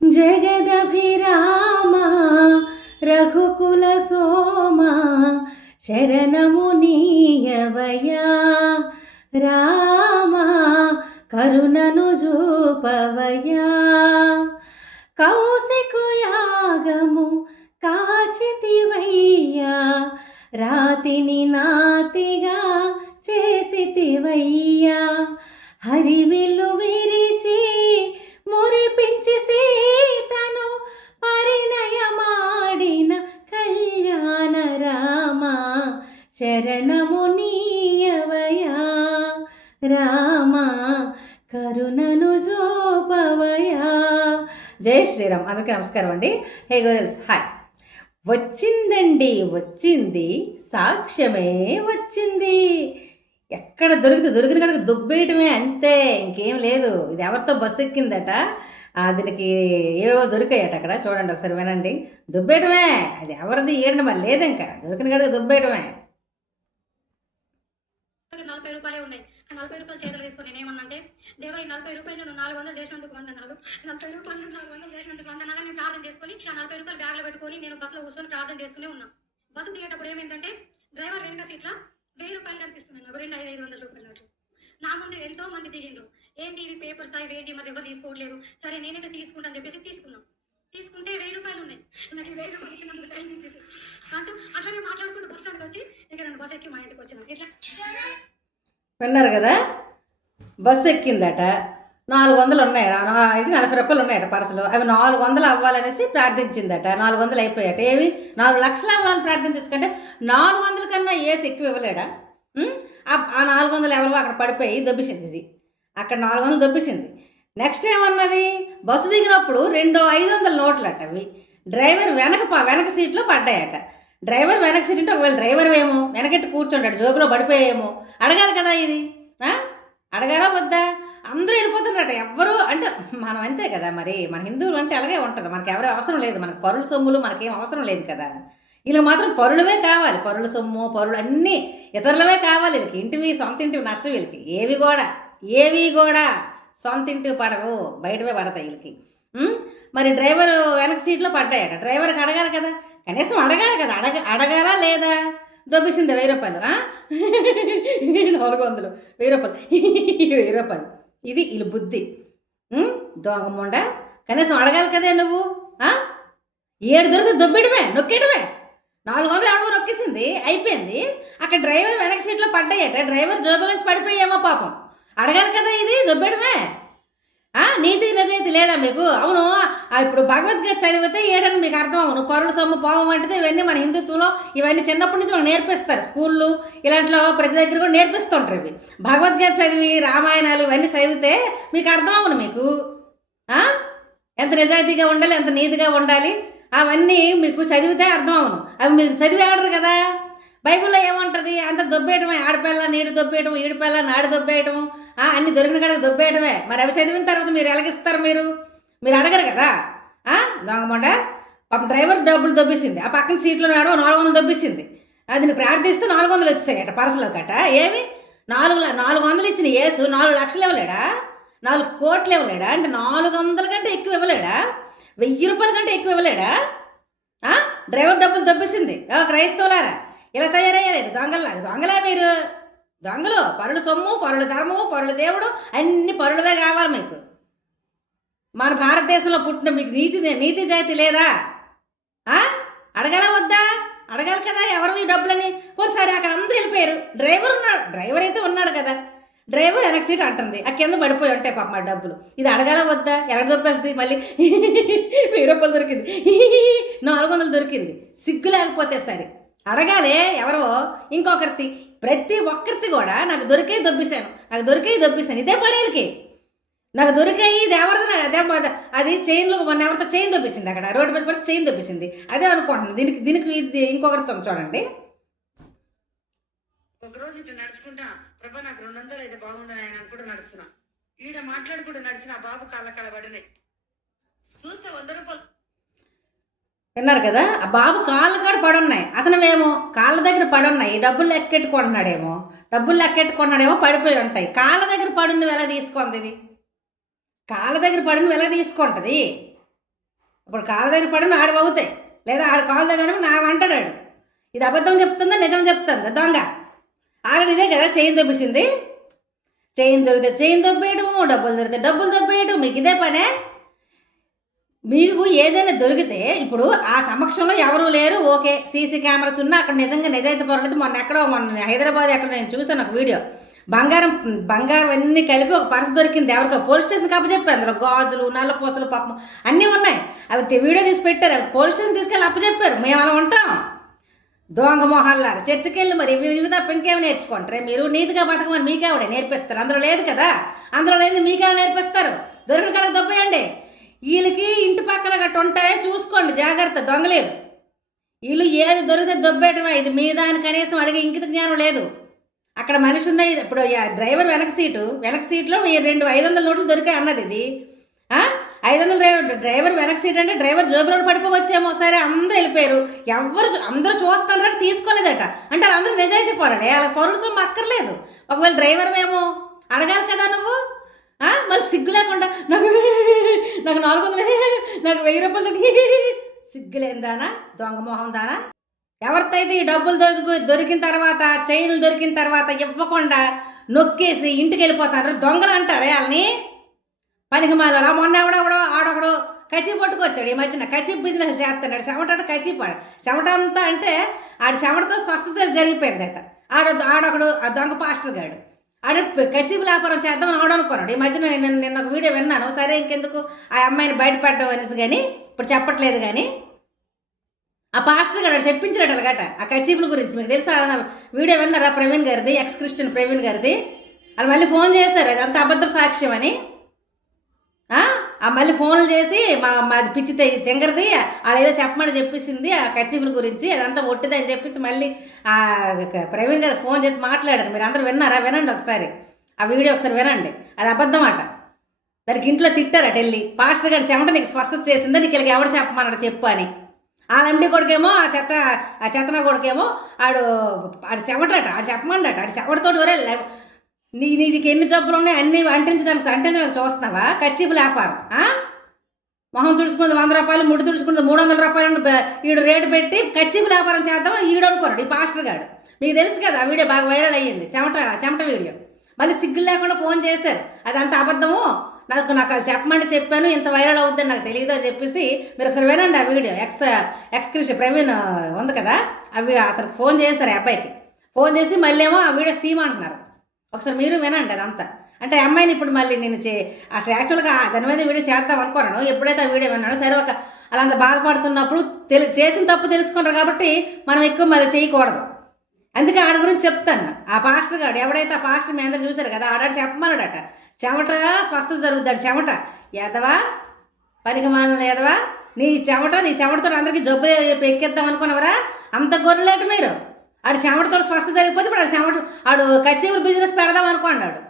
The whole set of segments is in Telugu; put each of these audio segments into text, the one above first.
జగదభిరామా రఘుకుల సోమా శరణము నీయవయా రామా కరుణను చూపవయా కౌశికు యాగము కాచితివయ్యా రాతిని నాతిగా చేసితివయ్యా హరివిల్లు విరిచి మురిపించి సీతను పరిణయమాడిన కళ్యాణ రామ శరణము నీయవయా రామ కరుణను జోపవయా. జై శ్రీరామ్. అందరికీ నమస్కారం అండి. Hey girls, hi. వచ్చిందండి, వచ్చింది, సాక్ష్యమే వచ్చింది. ఎక్కడ దొరికిన కాడికి దుబ్బేయటమే, అంతే, ఇంకేం లేదు. ఇది ఎవరితో బస్సు ఎక్కిందట, దీనికి ఏవో దొరికాయట అక్కడ. చూడండి ఒకసారి, వినండి. దుబ్బేయటమే, అది ఎవరిది ఏడండి మరి లేదు, ఇంకా దొరికిన కాడికి దుబ్బేయటమే. 40 రూపాయలే ఉన్నాయి. 40 రూపాయలు చేతులు తీసుకొని నేనేమన్నంటే, దేవా ఈ 40 రూపాయలు నువ్వు 400 చేసినందుకు వందనాలు, 40 రూపాయలు 400 చేసినందుకు వందనాలు నేను ప్రార్థన చేసుకొని ఆ 40 రూపాయలు బ్యాగ్లో పెట్టుకొని నేను బస్సులో కూర్చొని ప్రార్థన చేస్తూనే ఉన్నా. బస్సు దిగేటప్పుడు ఏమైందంటే, డ్రైవర్ వెనక సీట్ల 1000 రూపాయలు కనిపిస్తున్నాయి, నాకు 500 రూపాయలు నోట్లు. నా ముందు ఎంతో మంది దిగిండ్రు. ఏంటి ఇవి పేపర్స్ అవి ఏంటి మరి ఎవరు తీసుకోవట్లేదు, సరే నేనైతే తీసుకుంటాను చెప్పేసి తీసుకున్నాం. తీసుకుంటే 1000 రూపాయలు ఉన్నాయి. నాకు 1000 రూపాయలు ఇచ్చినందుకు థ్యాంక్ యూ చేసి అంటూ అట్లనే మాట్లాడుకుంటూ బస్ స్టాండ్కి వచ్చి ఇక నన్ను బస్ ఎక్కి మా ఇంటికి వచ్చినాను. ఇట్లా విన్నారు కదా, బస్సు ఎక్కిందట, 400 ఉన్నాయట, 40 రూపాయలు ఉన్నాయట పర్సులు. అవి 400 అవ్వాలనేసి ప్రార్థించిందట. 400 అయిపోయాట. ఏవి 4 లక్షలు అవ్వాలని ప్రార్థించకంటే 400 కన్నా ఏసి ఎక్కువ ఇవ్వలేడా? ఆ 400 ఎవరో అక్కడ పడిపోయి దొబ్బిసింది. ఇది అక్కడ 400 దొబ్బిసింది. నెక్స్ట్ ఏమన్నది, బస్సు దిగినప్పుడు 500 నోట్లట. అవి డ్రైవర్ వెనక సీట్లో పడ్డాయట. డ్రైవర్ వెనక సీట్ అంటే ఒకవేళ డ్రైవర్ ఏమో వెనకెట్టి కూర్చుంటాడు, జోబులో పడిపోయేమో. అడగాలి కదా, ఇది అడగాలా వద్దా? అందరూ వెళ్ళిపోతున్నారట. ఎవ్వరు అంటే మనం అంతే కదా, మరి మన హిందువులు అంటే అలాగే ఉంటుంది. మనకి ఎవరు అవసరం లేదు, మనకు పరుల సొమ్ములు మనకేం అవసరం లేదు కదా. ఇలా మాత్రం పరులవే కావాలి, పరుల సొమ్ము పరులు అన్నీ ఇతరులవే కావాలి. వీళ్ళకి ఇంటివి సొంత ఇంటివి నచ్చవు. వీళ్ళకి ఏవి కూడా సొంత ఇంటివి పడవు, బయటవే పడతాయి వీళ్ళకి. మరి డ్రైవర్ వెనక సీట్లో పడ్డాయట. డ్రైవర్కి అడగాలి కదా, కనీసం అడగాలి కదా. అడగాలా లేదా? దొబ్బిసింది 1000 రూపాయలు, 400, 1000 రూపాయలు, 1000 రూపాయలు. ఇది వీళ్ళ బుద్ధి. దొంగముండ, కనీసం అడగాలి కదే నువ్వు. 7 దొరికితే దొబ్బేయడమే, నొక్కేయడమే. 400 ఎవడో నొక్కేసింది, అయిపోయింది. అక్కడ డ్రైవర్ వెనక సీట్లో పడ్డాయట. డ్రైవర్ జోబుల నుంచి పడిపోయేమో పాపం. అడగాలి కదా, ఇది దొబ్బేయడమే. నీతి నిజాయితీ లేదా మీకు? అవును, ఇప్పుడు భగవద్గీత చదివితే ఏడని మీకు అర్థం అవును. పరుల సొమ్ము పావం వంటిది ఇవన్నీ మన హిందుత్వంలో ఇవన్నీ చిన్నప్పటి నుంచి మనకు నేర్పిస్తారు. స్కూళ్ళు ఇలాంటిలో ప్రతి దగ్గర కూడా నేర్పిస్తుంటారు. ఇవి భగవద్గీత చదివి రామాయణాలు ఇవన్నీ చదివితే మీకు అర్థం అవును. మీకు ఎంత నిజాయితీగా ఉండాలి, ఎంత నీతిగా ఉండాలి, అవన్నీ మీకు చదివితే అర్థం అవును. అవి మీరు చదివి ఆడరు కదా. బైబిల్లో ఏముంటుంది? అంత దొబ్బేయటమే, ఆడపిల్ల నీడు దొబ్బేయటం, ఈడిపిల్ల నాడు దొబ్బేయటం, అన్ని దొరికిన కాడ దొబ్బేయటమే. మరి అవి చదివిన తర్వాత మీరు ఎలాగిస్తారు? మీరు అడగరు కదా. దొంగమండ పాపం డ్రైవర్ డబ్బులు దొబ్బేసింది. ఆ పక్కన సీట్లో నాడు 400 దొబ్బేసింది. అది ప్రార్థిస్తే 400 వచ్చేసాయట పర్సులో కట. ఏమి 400 ఇచ్చిన యేసు 4 లక్షలు ఇవ్వలేడా? 4 కోట్లు ఇవ్వలేడా? అంటే 400 కంటే ఎక్కువ ఇవ్వలేడా? 1000 రూపాయల కంటే ఎక్కువ ఇవ్వలేడా? డ్రైవర్ డబ్బులు దొబ్బేసింది. క్రైస్తవులారా, ఇలా తయారయ్యారు దొంగలే మీరు. దొంగలు, పరుల సొమ్ము, పరుల ధర్మము, పరుల దేవుడు, అన్ని పరులవే కావాలి మీకు. మన భారతదేశంలో పుట్టిన మీకు నీతి జాతి లేదా? అడగాల వద్దా? అడగాలి కదా. ఎవరు ఈ డబ్బులని? పోసారి అక్కడ అందరూ వెళ్ళిపోయారు. డ్రైవర్ అయితే ఉన్నాడు కదా. డ్రైవర్ వెనక సీట్ అంటుంది, ఆ కింద పడిపోయి ఉంటాయి పాప మా డబ్బులు. ఇది అడగాల వద్దా? ఎక్కడ దొప్పేస్తుంది మళ్ళీ? 1000 రూపాయలు దొరికింది, 400 దొరికింది. సిగ్గు లేకపోతే సరే అడగాలి. ఎవరో ఇంకొకరిది, ప్రతి ఒక్కరిది కూడా నాకు దొరికే దొబ్బేశాను. ఇదే పడేళ్ళకి నాకు దొరికాయి. ఇది ఎవరిది? అదే అది చైన్లో మొన్న ఎవరితో చైన్ దొబ్బేసింది. అక్కడ రోడ్డు మీద పడితే చైన్ దొబ్బేసింది. అదే అనుకుంటున్నాను. దీనికి ఇంకొకరితో చూడండి. ఒకరోజు ఇట్లా నడుచుకుంటా, ప్రభా నాకు 200 అయితే బాగుండదు ఆయన అనుకుంటూ నడుస్తున్నా. ఈడ మాట్లాడుకుంటూ నడిచిన బాబు కాళ్ళ పడినాయి. చూస్తే 100 రూపాయలు. విన్నారు కదా, ఆ బాబు కాళ్ళు కూడా పడున్నాయి. అతనువేమో కాళ్ళ దగ్గర పడున్నాయి. డబ్బులు లెక్కెట్టుకున్నాడేమో పడిపోయి ఉంటాయి. కాళ్ళ దగ్గర పడును ఎలా తీసుకుంది? ఇది కాళ్ళ దగ్గర పడును ఎలా తీసుకుంటుంది? ఇప్పుడు కాళ్ళ దగ్గర పడిన ఆడు అవుతాయి, లేదా ఆడు కాళ్ళ దగ్గర నా అంటాడు ఆడు. ఇది అబద్ధం చెప్తుందా నిజం చెప్తుందా దొంగ? ఆల్రెడీ ఇదే కదా చైన్ దొబ్బేసింది. చైన్ దొరికితే చైన్ దొబ్బేయడం, డబ్బులు దొరికితే డబ్బులు దొబ్బేయడం, మీకు ఇదే పనే. మీకు ఏదైనా దొరికితే ఇప్పుడు ఆ సమక్షంలో ఎవరూ లేరు, ఓకే, సీసీ కెమెరాస్ ఉన్నా అక్కడ నిజంగా నిజాయితీ పర్లేదు. మొన్న హైదరాబాద్ ఎక్కడ నేను చూసాను ఒక వీడియో, బంగారం అన్నీ కలిపి ఒక పర్స్ దొరికింది ఎవరికో, పోలీస్ స్టేషన్కి అప్పచెప్పారు. అందులో గాజులు, నల్లపూసలు, పాపం అన్నీ ఉన్నాయి. అవి వీడియో తీసి పెట్టారు, అవి పోలీస్ స్టేషన్ తీసుకెళ్ళి అప్పచెప్పారు. మేము అలా ఉంటాం దొంగ మొహాల్లారు. చర్చికి వెళ్ళి మరి ఇవి తప్ప ఇంకేమి నేర్చుకుంటారే మీరు? నీతిగా బతకమని మీకేవిడే నేర్పిస్తారు? అందులో లేదు కదా, అందులో లేదు మీకేమో నేర్పిస్తారు. దొరికిన కాడకు దొబ్బేయండి. వీళ్ళకి ఇంటి పక్కన గట్ట ఉంటాయో చూసుకోండి, జాగ్రత్త దొంగలేదు. వీళ్ళు ఏది దొరికితే దొబ్బేయటమే. ఇది మీ దాని కనీసం అడిగే ఇంకిత జ్ఞానం లేదు. అక్కడ మనిషి ఉన్నాయి. ఇప్పుడు డ్రైవర్ వెనక సీట్లో 500 నోట్లు దొరికాయి అన్నది ఇది. 500 డ్రైవర్ వెనక సీట్ అంటే డ్రైవర్ జోబులో పడిపోవచ్చేమో. సరే అందరూ వెళ్ళిపోయారు, అందరూ చూస్తారట, తీసుకోలేదట. అంటే వాళ్ళందరూ నిజాయితీ పోరాడే, వాళ్ళ పౌరుల సొమ్ము అక్కర్లేదు. ఒకవేళ డ్రైవర్ ఏమో అడగాలి కదా నువ్వు. మరి సిగ్గు లేకుండా నాకు 400, నాకు 1000 రూపాయలు, సిగ్గులేందానా దొంగ మొహం దానా? ఎవరితైతే ఈ డబ్బులు దొరికిన తర్వాత, చైన్లు దొరికిన తర్వాత ఇవ్వకుండా నొక్కేసి ఇంటికి వెళ్ళిపోతారు దొంగలు అంటారే వాళ్ళని. పనికి మాల మొన్న ఆడొకడు కసిపు పట్టుకొచ్చాడు. ఈ మధ్యన కసిపు బిజినెస్ చేస్తున్నాడు. చెమట అంతా అంటే ఆడి చెమటతో స్వస్థత జరిగిపోయిందట. ఆడొకడు ఆ దొంగ పాస్టర్ గాడు ఆడు కసిపు వ్యాపారం చేద్దామని ఆడనుకున్నాడు. ఈ మధ్యన నిన్న ఒక వీడియో విన్నాను. సరే ఇంకెందుకు ఆ అమ్మాయిని బయటపడ్డం అనేసి, కానీ ఇప్పుడు చెప్పట్లేదు. కానీ ఆ పాస్టర్ గారు చెప్పించాడు అలాగట ఆ కచీపుల గురించి. మీకు తెలుసా వీడియో విన్నారా? ప్రవీణ్ గారిది, ఎక్స్ క్రిస్టియన్ ప్రవీణ్ గారిది. వాళ్ళు మళ్ళీ ఫోన్ చేశారు అదంతా అబద్ధ సాక్ష్యం అని. మళ్ళీ ఫోన్లు చేసి మాది పిచ్చి తెంగరది, వాళ్ళు ఏదో చెప్పమని చెప్పేసింది ఆ కచీపుల గురించి, అదంతా ఒట్టిది అని చెప్పేసి మళ్ళీ ప్రవీణ్ గారు ఫోన్ చేసి మాట్లాడారు. మీరు అందరూ విన్నారా? వినండి ఒకసారి ఆ వీడియో, ఒకసారి వినండి. అది అబద్ధం అట. దానికి ఇంట్లో తిట్టారట వెళ్ళి, పాస్టర్ గారు చెమట నీకు స్వస్థత చేసిందా, నీకు ఇలా ఎవరు చెప్పమన్నాడు చెప్పు అని. ఆ లండి కొడుకేమో ఆ చెత్తన కొడుకేమో ఆడు చెమటట, ఆడు చెప్పమండట. ఆడు చెమటతో వరే నీకు ఎన్ని జబ్బులు ఉన్నాయి అన్నీ అంటించడానికి చూస్తున్నావా? కచ్చిపు వ్యాపారం. మొహం తుడుచుకుంది 100 రూపాయలు, ముడి తుడుచుకుంది 300 రూపాయలు ఈడు రేటు పెట్టి కచ్చిపు వ్యాపారం చేద్దాం ఈడు అనుకోరాడు ఈ పాస్టర్ గారు. మీకు తెలుసు కదా ఆ వీడియో బాగా వైరల్ అయ్యింది, చెమట వీడియో. మళ్ళీ సిగ్గులు లేకుండా ఫోన్ చేశారు, అదంతా అబద్ధము, నాకు అది చెప్పమంటే చెప్పాను, ఇంత వైరల్ అవుతుందని నాకు తెలియదు అని చెప్పేసి మీరు ఒకసారి వినండి ఆ వీడియో. ఎక్స్క్రిషన్ ప్రవీణ్ ఉంది కదా, అవి అతనికి ఫోన్ చేశారు ఆ అబ్బాయికి. ఫోన్ చేసి మళ్ళీ ఏమో ఆ వీడియోస్ తీయమంటున్నారు. ఒకసారి మీరు వినండి అదంతా. అంటే అమ్మాయిని ఇప్పుడు మళ్ళీ నేను అసలు యాక్చువల్గా దాని మీద వీడియో చేద్దాం అనుకున్నాను. ఎప్పుడైతే ఆ వీడియో విన్నానో సరే అలా అంత బాధపడుతున్నప్పుడు చేసిన తప్పు తెలుసుకుంటారు కాబట్టి మనం ఎక్కువ మళ్ళీ చేయకూడదు. అందుకే ఆడ గురించి చెప్తాను. ఆ పాస్టర్ గారు ఎవడైతే ఆ పాస్టర్ మీ అందరూ చూశారు కదా, ఆడాడు చెప్పమన్నాడట చెమట స్వస్థత జరుగుతాడు. చెమట ఎదవా, పనికి మాలిన ఎదవా, నీ చెమటతో అందరికీ జబ్బు ఎక్కిద్దాం అనుకున్నవరా? అంత గొర్రెలేట మీరు. ఆడు చెమటతో స్వస్థత జరిగిపోతే ఇప్పుడు ఆడు కచ్చీవులు బిజినెస్ పెడదాం అనుకున్నాడు,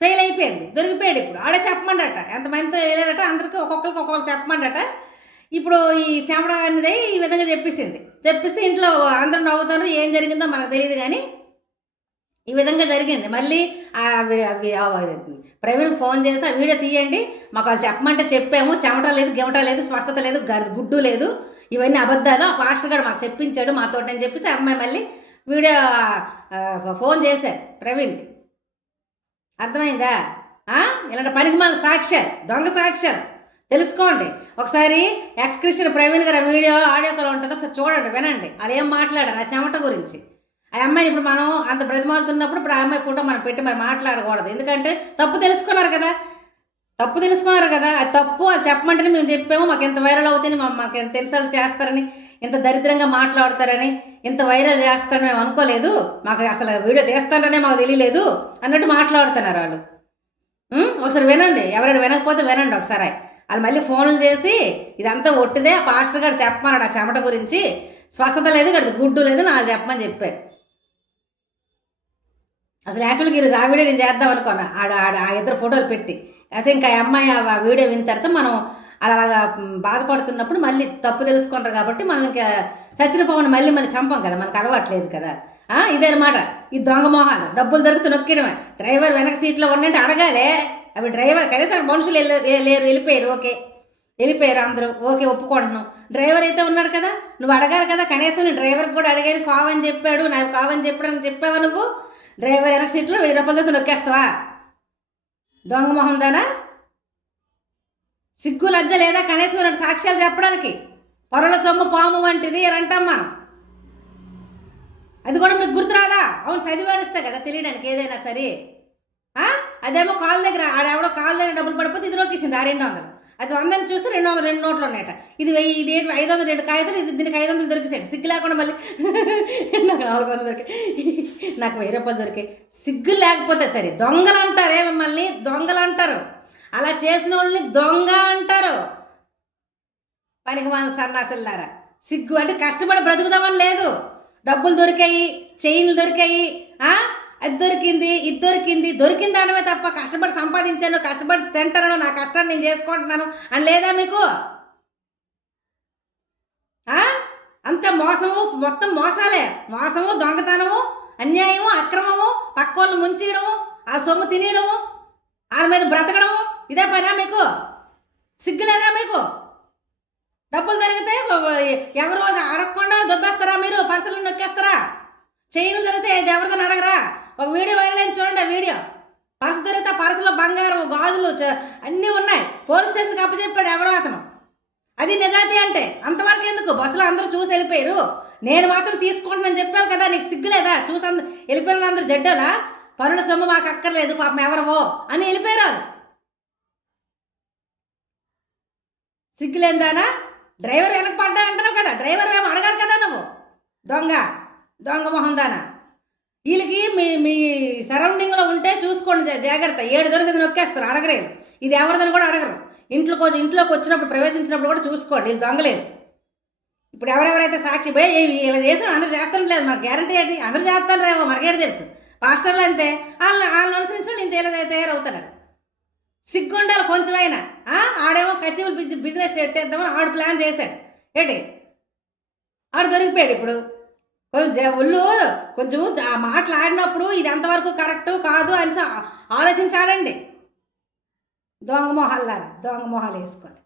ఫెయిల్ అయిపోయింది, దొరికిపోయాడు. ఇప్పుడు ఆడే చెప్పమండట, ఎంతమందితో వెళ్ళారట, అందరికీ ఒక్కొక్కరు చెప్పమండట. ఇప్పుడు ఈ చెమట అనేది ఈ విధంగా చెప్పిస్తే ఇంట్లో అందరూ నవ్వుతారు. ఏం జరిగిందో మనకు తెలియదు కానీ ఈ విధంగా జరిగింది. మళ్ళీ ప్రవీణ్కి ఫోన్ చేసి ఆ వీడియో తీయండి, మాకు వాళ్ళు చెప్పమంటే చెప్పాము, చెమట లేదు, గిమట లేదు, స్వస్థత లేదు, గుడ్డు లేదు, ఇవన్నీ అబద్ధాలు, ఆ పాస్టర్ గారు మాకు చెప్పించాడు మాతోటి అని చెప్పేసి అమ్మాయి మళ్ళీ వీడియో ఫోన్ చేశారు ప్రవీణ్కి. అర్థమైందా? ఇలాంటి పనికిమాల సాక్ష్యాలు, దొంగ సాక్ష్యాలు తెలుసుకోండి. ఒకసారి ఎక్స్క్రిషన్ ప్రవీణ్ గారు వీడియో ఆడియో కాల్ ఉంటుందో ఒకసారి చూడండి, వినండి. వాళ్ళు ఏం మాట్లాడారు ఆ చెమట గురించి. ఆ అమ్మాయిని ఇప్పుడు మనం అంత బ్రతిమాలుతున్నప్పుడు ఇప్పుడు ఆ అమ్మాయి ఫోటో మనం పెట్టి మరి మాట్లాడకూడదు. ఎందుకంటే తప్పు తెలుసుకున్నారు కదా. అది తప్పు, అది చెప్పమంటేనే మేము చెప్పాము, మాకు ఎంత వైరల్ అవుతుంది, మాకు ఎంత తెలుసాలు చేస్తారని, ఇంత దరిద్రంగా మాట్లాడతారని, ఇంత వైరల్ చేస్తారని మేము అనుకోలేదు, మాకు అసలు వీడియో తీస్తారనే మాకు తెలియలేదు అన్నట్టు మాట్లాడుతున్నారు వాళ్ళు. ఒకసారి వినండి, ఎవరైనా వినకపోతే వినండి ఒకసారి. వాళ్ళు మళ్ళీ ఫోన్లు చేసి ఇదంతా ఒట్టిదే, ఆ పాస్టర్ గారు చెప్పమన్నాడు ఆ చెమట గురించి, స్వస్థత లేదు, ఇక్కడ గుడ్డు లేదు, నాకు చెప్పమని చెప్పారు. అసలు యాక్చువల్గా ఈరోజు ఆ వీడియో నేను చేద్దాం అనుకున్నా, ఆ ఇద్దరు ఫోటోలు పెట్టి. అయితే ఇంకా ఆ అమ్మాయి ఆ వీడియో విన్న తర్వాత మనం అలాగా బాధపడుతున్నప్పుడు మళ్ళీ తప్పు తెలుసుకుంటారు కాబట్టి మనం ఇంకా చచ్చిన పవన్ మళ్ళీ చంపం కదా, మనకు అలవాట్లేదు కదా. ఇదనమాట ఈ దొంగ మొహాలు. డబ్బులు దొరికితే నొక్కిడమే. డ్రైవర్ వెనక సీట్లో ఉన్నట్టు అడగాలే, అవి డ్రైవర్ కనీసం మనుషులు లేరు, వెళ్ళిపోయారు, ఓకే. వెళ్ళిపోయారు అందరూ. ఓకే, ఒప్పుకుంటున్నాం. డ్రైవర్ అయితే ఉన్నాడు కదా, నువ్వు అడగాలి కదా కనీసం. నేను డ్రైవర్కి కూడా అడిగాను, కావని చెప్పాడు, నాకు కావని చెప్పాడు అని చెప్పావా నువ్వు? డ్రైవర్ వెనక సీట్లో 1000 రూపాయలతో నొక్కేస్తావా? దొంగ మొహం దానా? సిగ్గు లజ్జ లేదా కనీసం రెండు సాక్ష్యాలు చెప్పడానికి? పరుల సొమ్ము పాము వంటిది అని అంటాం మనం. అది కూడా మీకు గుర్తురాదా? అవును, చదివాడిస్తే కదా తెలియడానికి ఏదైనా సరే. అదేమో కాళ్ళ దగ్గర ఆడెవడో కాళ్ళ దగ్గర డబ్బులు పడిపోతే ఇది నొక్కేసింది 200. అది 100 చూస్తే 200 2 నోట్లు ఉన్నాయట. ఇది 1000, ఇది 500 2 కాగితాలు, ఇది దీనికి 500 దొరికిసాడు. సిగ్గు లేకుండా మళ్ళీ నాకు 400 దొరికాయి, నాకు 1000 రూపాయలు దొరికాయి. సిగ్గు లేకపోతే సరే దొంగలు అంటారే మిమ్మల్ని, దొంగలు అంటారు. అలా చేసిన వాళ్ళని దొంగ అంటారు. పనికి మన సన్నాసులారా. సిగ్గు అంటే కష్టపడి బ్రతుకుదామని లేదు. డబ్బులు దొరికాయి, చైన్లు దొరికాయి, అది దొరికింది, ఇది దొరికింది, దొరికింది అనమే తప్ప కష్టపడి సంపాదించాను, కష్టపడి తింటాను, నా కష్టాన్ని నేను చేసుకుంటున్నాను అని లేదా మీకు? అంత మోసము, మొత్తం మోసాలే. మోసము, దొంగతనము, అన్యాయము, అక్రమము, పక్కోళ్ళు ముంచేయడము, ఆ సొమ్ము తినేయడము, వాళ్ళ మీద బ్రతకడము, ఇదే పనా మీకు? సిగ్గు లేదా మీకు? డబ్బులు దొరికితే ఎవరు అడగకుండా దొబ్బేస్తారా మీరు? పర్సలు నొక్కేస్తారా? చైన్లు దొరికితే ఇది ఎవరిదని అడగరా? ఒక వీడియో వైరల్ చూడండి. ఆ వీడియో పర్సు దొరికితే పర్సులో బంగారం, గాజులు అన్నీ ఉన్నాయి. పోలీస్ స్టేషన్కి అప్పచెప్పాడు ఎవరో అతను. అది నిజాయితీ అంటే. అంతవరకు ఎందుకు? బస్సులో అందరూ చూసి వెళ్ళిపోయారు, నేను మాత్రం తీసుకుంటున్నాను చెప్పావు కదా, నీకు సిగ్గు లేదా? చూసి వెళ్ళిపోయిన అందరూ జడ్డోలా? పరుల సొమ్ము మాకు అక్కర్లేదు పాపం ఎవరవో అని వెళ్ళిపోయారు. సిగ్గులేందానా? డ్రైవర్ వెనక పడ్డా అంటున్నావు కదా, డ్రైవర్ ఏమో అడగాలి కదా నువ్వు. దొంగ మొహం దానా. వీళ్ళకి మీ సరౌండింగ్లో ఉంటే చూసుకోండి జాగ్రత్త. 7 దొరికింది నొక్కేస్తారు, అడగరేరు. ఇది ఎవరిదని కూడా అడగరు. ఇంట్లోకి వచ్చినప్పుడు, ప్రవేశించినప్పుడు కూడా చూసుకోండి, వీళ్ళు దొంగలేదు. ఇప్పుడు ఎవరెవరైతే సాక్షి పోయి ఇలా చేసిన అందరూ చేస్తాను లేదు, మనకు గ్యారంటీ ఏంటి? అందరూ చేస్తాను రేమో మనకేంటి తెలుసు. పాస్టర్లు అంతే, వాళ్ళని అనుసరించి వాళ్ళు ఇంత ఇలా తయారవుతున్నారు. సిగ్గుండాలి కొంచెమైనా. ఆడేమో కచ్చివులు బిజినెస్ పెట్టేద్దామని ఆడు ప్లాన్ చేశాడు. ఏంటి ఆడు దొరికిపోయాడు. ఇప్పుడు కొంచెం ఆ మాట్లాడినప్పుడు ఇది ఎంతవరకు కరెక్టు కాదు అని ఆలోచించాడండి. దొంగ మొహాలారా, దొంగ మొహాలు వేసుకొని.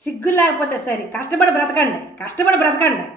సిగ్గు లేకపోతే సరే కష్టపడి బ్రతకండి.